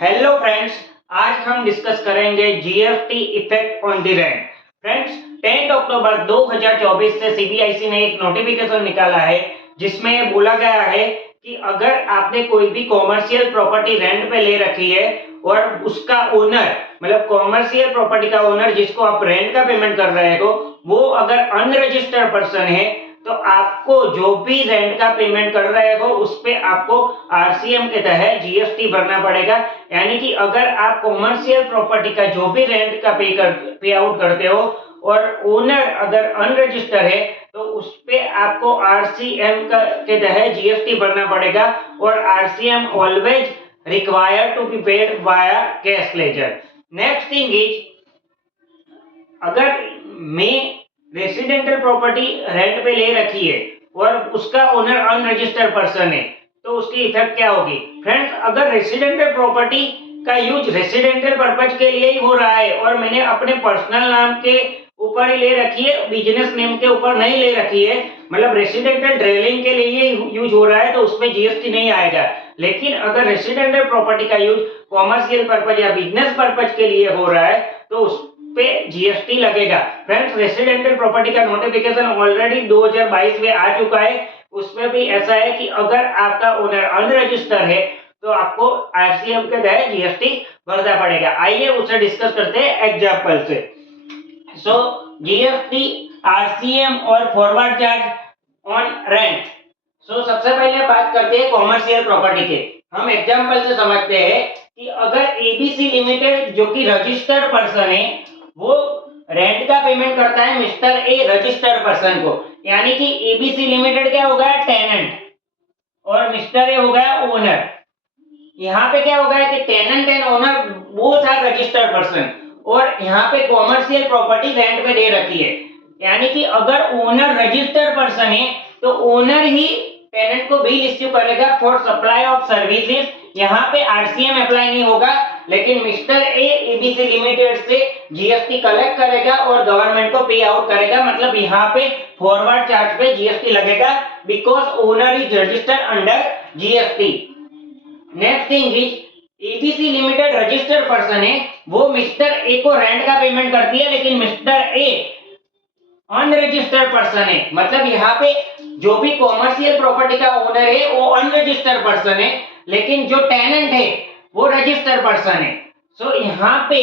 Hello friends, आज हम discuss करेंगे GST effect on the rent. Friends, 10 अक्टूबर 2024 से सीबीआईसी ने एक नोटिफिकेशन निकाला है जिसमें बोला गया है कि अगर आपने कोई भी कॉमर्शियल प्रॉपर्टी रेंट पे ले रखी है और उसका ओनर मतलब कॉमर्शियल प्रॉपर्टी का ओनर जिसको आप रेंट का पेमेंट कर रहे हो वो अगर अनरजिस्टर्ड पर्सन है तो आपको जो भी रेंट का पेमेंट कर रहे हो उस पे आपको आरसीएम के तहत जीएसटी भरना पड़ेगा। यानी कि अगर आप कॉमर्शियल प्रॉपर्टी का जो भी रेंट का पे आउट करते हो और ओनर अगर अनरजिस्टर है तो उस पे आपको आरसीएम के तहत जीएसटी भरना पड़ेगा और RCM always required to be paid via cash ledger. Next thing is, अगर मैं रेसिडेंशियल प्रॉपर्टी रेंट पे ले रखी है और उसका ओनर अनरजिस्टर्ड पर्सन है तो उसकी इफेक्ट क्या होगी। फ्रेंड्स, अगर रेसिडेंशियल प्रॉपर्टी का यूज रेसिडेंशियल पर्पज के लिए ही हो रहा है और मैंने अपने पर्सनल नाम के ऊपर ही ले रखी है, बिजनेस नेम के ऊपर नहीं ले रखी है, मतलब रेसिडेंशियल ड्वेलिंग के लिए यूज हो रहा है तो उसमें जीएसटी नहीं आएगा। लेकिन अगर रेसिडेंशियल प्रॉपर्टी का यूज कॉमर्शियल पर्पज या बिजनेस पर्पज के लिए हो रहा है तो उस पे जीएसटी लगेगा। फ्रेंड्स, रेसिडेंशियल प्रॉपर्टी का नोटिफिकेशन ऑलरेडी 2022 में आ चुका है। उसमें भी ऐसा है कि अगर आपका ओनर अनरजिस्टर है तो आपको आरसीएम के तहत जीएसटी भरना पड़ेगा। आइए उसे डिस्कस करते हैं एग्जांपल से। सो जीएसटी, आरसीएम और फॉरवर्ड चार्ज ऑन रेंट। सो सबसे पहले बात करते हैं कॉमर्शियल प्रॉपर्टी के। हम एग्जांपल से समझते हैं कि अगर एबीसी लिमिटेड जो कि रजिस्टर्ड पर्सन है वो रेंट का पेमेंट करता है मिस्टर ए रजिस्टर्ड पर्सन को, यानी कि एबीसी लिमिटेड क्या होगा, टेनेंट, और मिस्टर ए हो गया ओनर। यहाँ पे क्या होगा कि tenant and owner both are registered person और यहाँ पे कॉमर्शियल प्रॉपर्टी रेंट पे दे रखी है। यानी कि अगर ओनर रजिस्टर्ड पर्सन है तो ओनर ही टेनेंट को बिल इश्यू करेगा फॉर सप्लाई ऑफ सर्विसेज। यहाँ पे आरसीएम अप्लाई नहीं होगा, लेकिन मिस्टर ए एबीसी लिमिटेड से जीएसटी कलेक्ट करेगा और गवर्नमेंट को पे आउट करेगा। मतलब यहाँ पे फॉरवर्ड चार्ज पे जीएसटी लगेगा because owner is registered under GST. Next thing is, ABC limited registered person है, वो मिस्टर ए को रेंट का पेमेंट करती है, लेकिन मिस्टर ए अनरजिस्टर्ड पर्सन है। मतलब यहाँ पे जो भी कॉमर्शियल प्रॉपर्टी का ओनर है वो अनरजिस्टर्ड पर्सन है, लेकिन जो टेनेंट है वो रजिस्टर्ड पर्सन है। सो यहाँ पे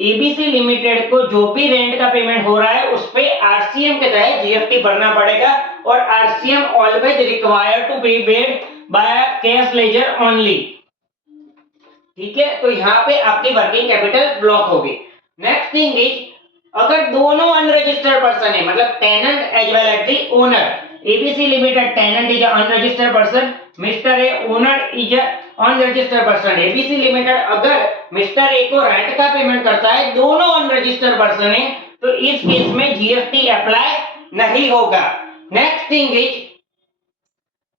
एबीसी लिमिटेड को जो भी रेंट का पेमेंट हो रहा है उस पे आरसीएम के तहत जीएसटी भरना पड़ेगा और RCM always required to be paid by cash ledger only. ठीक है, तो यहाँ पे आपकी वर्किंग कैपिटल ब्लॉक होगी। नेक्स्ट थिंग इज, अगर दोनों अनरजिस्टर्ड पर्सन है, मतलब tenant as well as the owner, ABC limited tenant is unregistered person, mister A owner is unregistered person. ABC limited अगर मिस्टर ए को रेंट का payment करता है, दोनों अनरजिस्टर्ड पर्सन है, तो इस केस में जीएसटी अप्लाई नहीं होगा। Next thing is,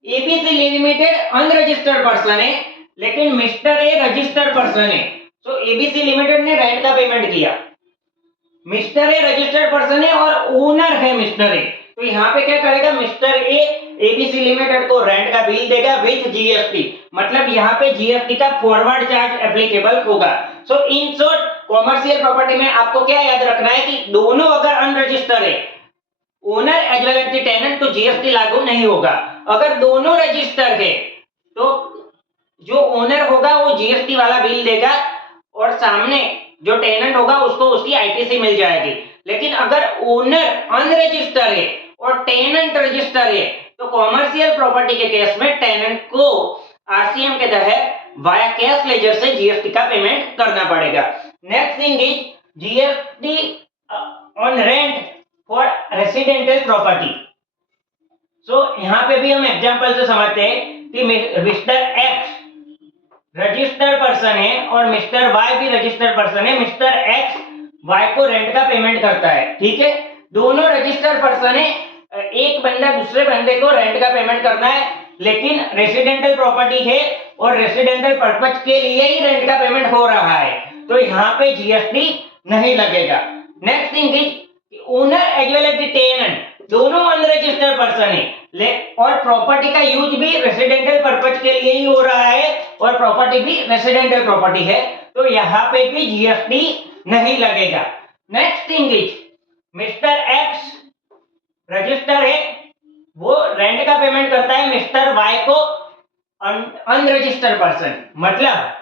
ABC limited unregistered person है लेकिन मिस्टर ए रजिस्टर्ड पर्सन है। तो एबीसी लिमिटेड ने रेंट का पेमेंट किया, मिस्टर ए रजिस्टर्ड पर्सन है और ओनर है मिस्टर ए, तो यहाँ पे क्या करेगा, मिस्टर ए एबीसी लिमिटेड को रेंट का बिल देगा विथ जीएसटी। मतलब यहाँ पे जीएसटी का फॉरवर्ड चार्ज एप्लीकेबल होगा। सो इन शॉर्ट, कॉमर्शियल प्रॉपर्टी में आपको क्या याद रखना है कि दोनों अगर अनरजिस्टर्ड है, owner as well as the tenant, तो जीएसटी लागू नहीं होगा। अगर दोनों रजिस्टर्ड है तो जो ओनर होगा वो जीएसटी वाला बिल देगा और सामने जो टेनेंट होगा उसको उसकी आईटीसी मिल जाएगी। लेकिन अगर ओनर अनरजिस्टर्ड है और टेनेंट रजिस्टर है तो कॉमर्शियल प्रॉपर्टी के केस में टेनेंट को आरसीएम के तहत वाया कैश लेजर से जीएसटी का पेमेंट करना पड़ेगा। Next thing is, GST on rent for residential property. So यहाँ पे भी हम एग्जांपल से समझते हैं कि मिस्टर एक्स रजिस्टर्ड पर्सन है और मिस्टर वाई भी रजिस्टर्ड पर्सन है। मिस्टर एक्स वाई को रेंट का पेमेंट करता है, ठीक है, दोनों रजिस्टर्ड पर्सन है, एक बंदा दूसरे बंदे को रेंट का पेमेंट करना है, लेकिन रेसिडेंशियल प्रॉपर्टी है और रेसिडेंशियल पर्पज के लिए ही रेंट का पेमेंट हो रहा है, तो यहाँ पे जीएसटी नहीं लगेगा। Next thing is, owner as well as the tenant दोनों अनरजिस्टर्ड पर्सन है और प्रॉपर्टी का यूज भी रेसिडेंशियल पर्पज के लिए ही हो रहा है, और प्रॉपर्टी भी रेसिडेंशियल प्रॉपर्टी है, तो यहाँ पे भी जीएसटी नहीं लगेगा। Next thing is mister X register है, वो रेंट का पेमेंट करता है मिस्टर वाई को अनरजिस्टर्ड पर्सन, मतलब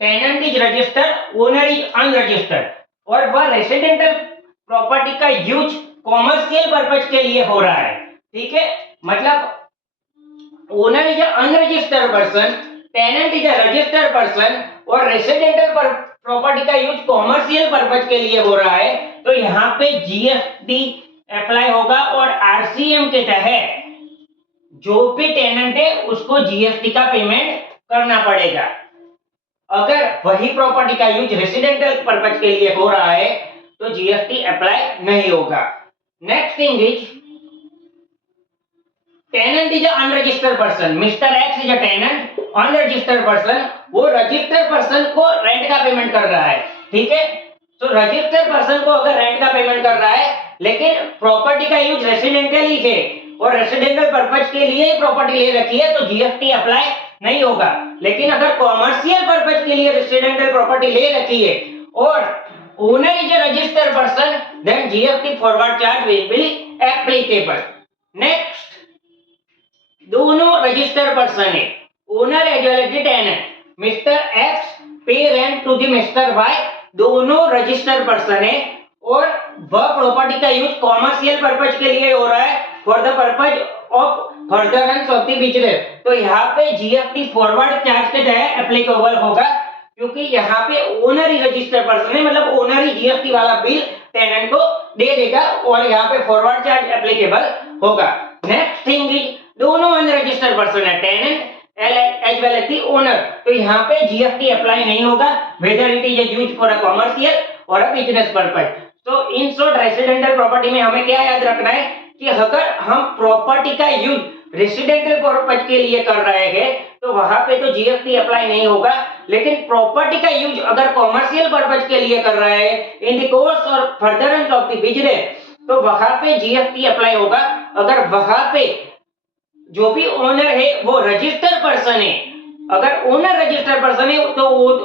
tenant is registered, owner is unregistered, और वह रेसिडेंशियल प्रॉपर्टी का यूज कॉमर्शियल पर्पज के लिए हो रहा है। ठीक है, मतलब owner is unregistered person, tenant is a registered person, और रेसिडेंशियल प्रॉपर्टी का यूज कॉमर्शियल पर्पज के लिए हो रहा है, तो यहाँ पे जीएसटी अप्लाई होगा और आरसीएम के तहत जो भी टेनेंट है उसको जीएसटी का पेमेंट करना पड़ेगा। अगर वही प्रॉपर्टी का यूज रेसिडेंशियल पर्पज के लिए हो रहा है तो जीएसटी अप्लाई नहीं होगा। Next thing is tenant is unregistered person, mister X is a tenant, unregistered person, वो रजिस्टर्ड पर्सन को रेंट का पेमेंट कर रहा है। ठीक है, तो रजिस्टर्ड पर्सन को अगर रेंट का पेमेंट कर रहा है लेकिन प्रॉपर्टी का यूज रेसिडेंशियल ही है और रेसिडेंशियल पर्पज के लिए ही प्रॉपर्टी ले रखी है तो जीएसटी अप्लाई नहीं होगा। लेकिन अगर कॉमर्शियल पर्पज के लिए रेसिडेंशियल प्रॉपर्टी ले रखी है और owner is a registered person, then GST forward charge will be applicable. Next, दोनों रजिस्टर्ड पर्सन है, owner as well as the tenant, mister X pay rent to the mister Y, दोनों registered person है और वह property का use commercial purpose के लिए हो रहा है for the purpose of furtherance of the business, तो यहाँ पे जीएसटी फॉरवर्ड चार्ज के तहत एप्लीकेबल होगा क्योंकि यहाँ पे ओनर ही रजिस्टर्ड पर्सन है, मतलब ओनर ही जीएसटी वाला बिल टेनेंट को दे देगा और यहाँ पे फॉरवर्ड चार्ज एप्लीकेबल होगा। नेक्स्ट थिंग इज दोनों अनरजिस्टर्ड पर्सन है, tenant as well as the owner, तो यहाँ पे जीएसटी अप्लाई नहीं होगा whether it is used for a commercial और अ बिजनेस पर्पज। तो इन शॉर्ट रेसिडेंशियल प्रॉपर्टी में हमें क्या याद रखना है कि अगर हम प्रॉपर्टी का यूज रेसिडेंशियल पर्पज के लिए कर रहे हैं तो वहां पे तो जीएसटी अप्लाई नहीं होगा, लेकिन प्रॉपर्टी का यूज अगर कॉमर्शियल पर्पज के लिए कर रहे हैं इन द कोर्स और फर्दरेंस ऑफ द बिजनेस तो वहां पे जीएसटी अप्लाई होगा। अगर वहां पे जो भी ओनर है वो रजिस्टर्ड पर्सन है, अगर ओनर रजिस्टर्ड पर्सन है तो वो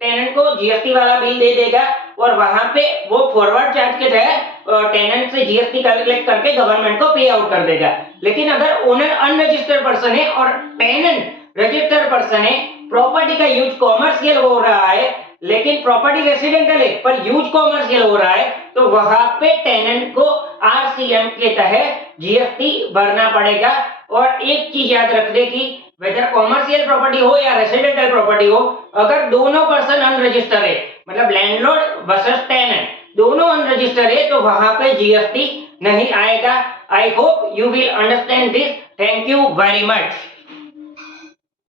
टेनेंट को जीएसटी वाला बिल दे देगा और वहां पे वो फॉरवर्ड चार्ज के तहत टेनेंट से जीएसटी कलेक्ट करके गवर्नमेंट को पे आउट कर देगा। लेकिन अगर ओनर अनरजिस्टर्ड पर्सन है और टेनेंट रजिस्टर्ड पर्सन है, प्रॉपर्टी का यूज कॉमर्शियल हो रहा है लेकिन प्रॉपर्टी रेसिडेंशियल है पर यूज कॉमर्शियल हो रहा है, तो वहां पे टेनेंट को आरसीएम के तहत जीएसटी भरना पड़ेगा। और एक चीज याद रखने की, वेदर कॉमर्शियल प्रॉपर्टी हो या रेसिडेंशियल प्रॉपर्टी हो, अगर दोनों पर्सन अनरजिस्टर्ड है मतलब लैंडलॉर्ड वर्सेस टेनेंट दोनों अनरजिस्टर्ड है तो वहां पे जीएसटी नहीं आएगा। I hope you will understand this. Thank you very much.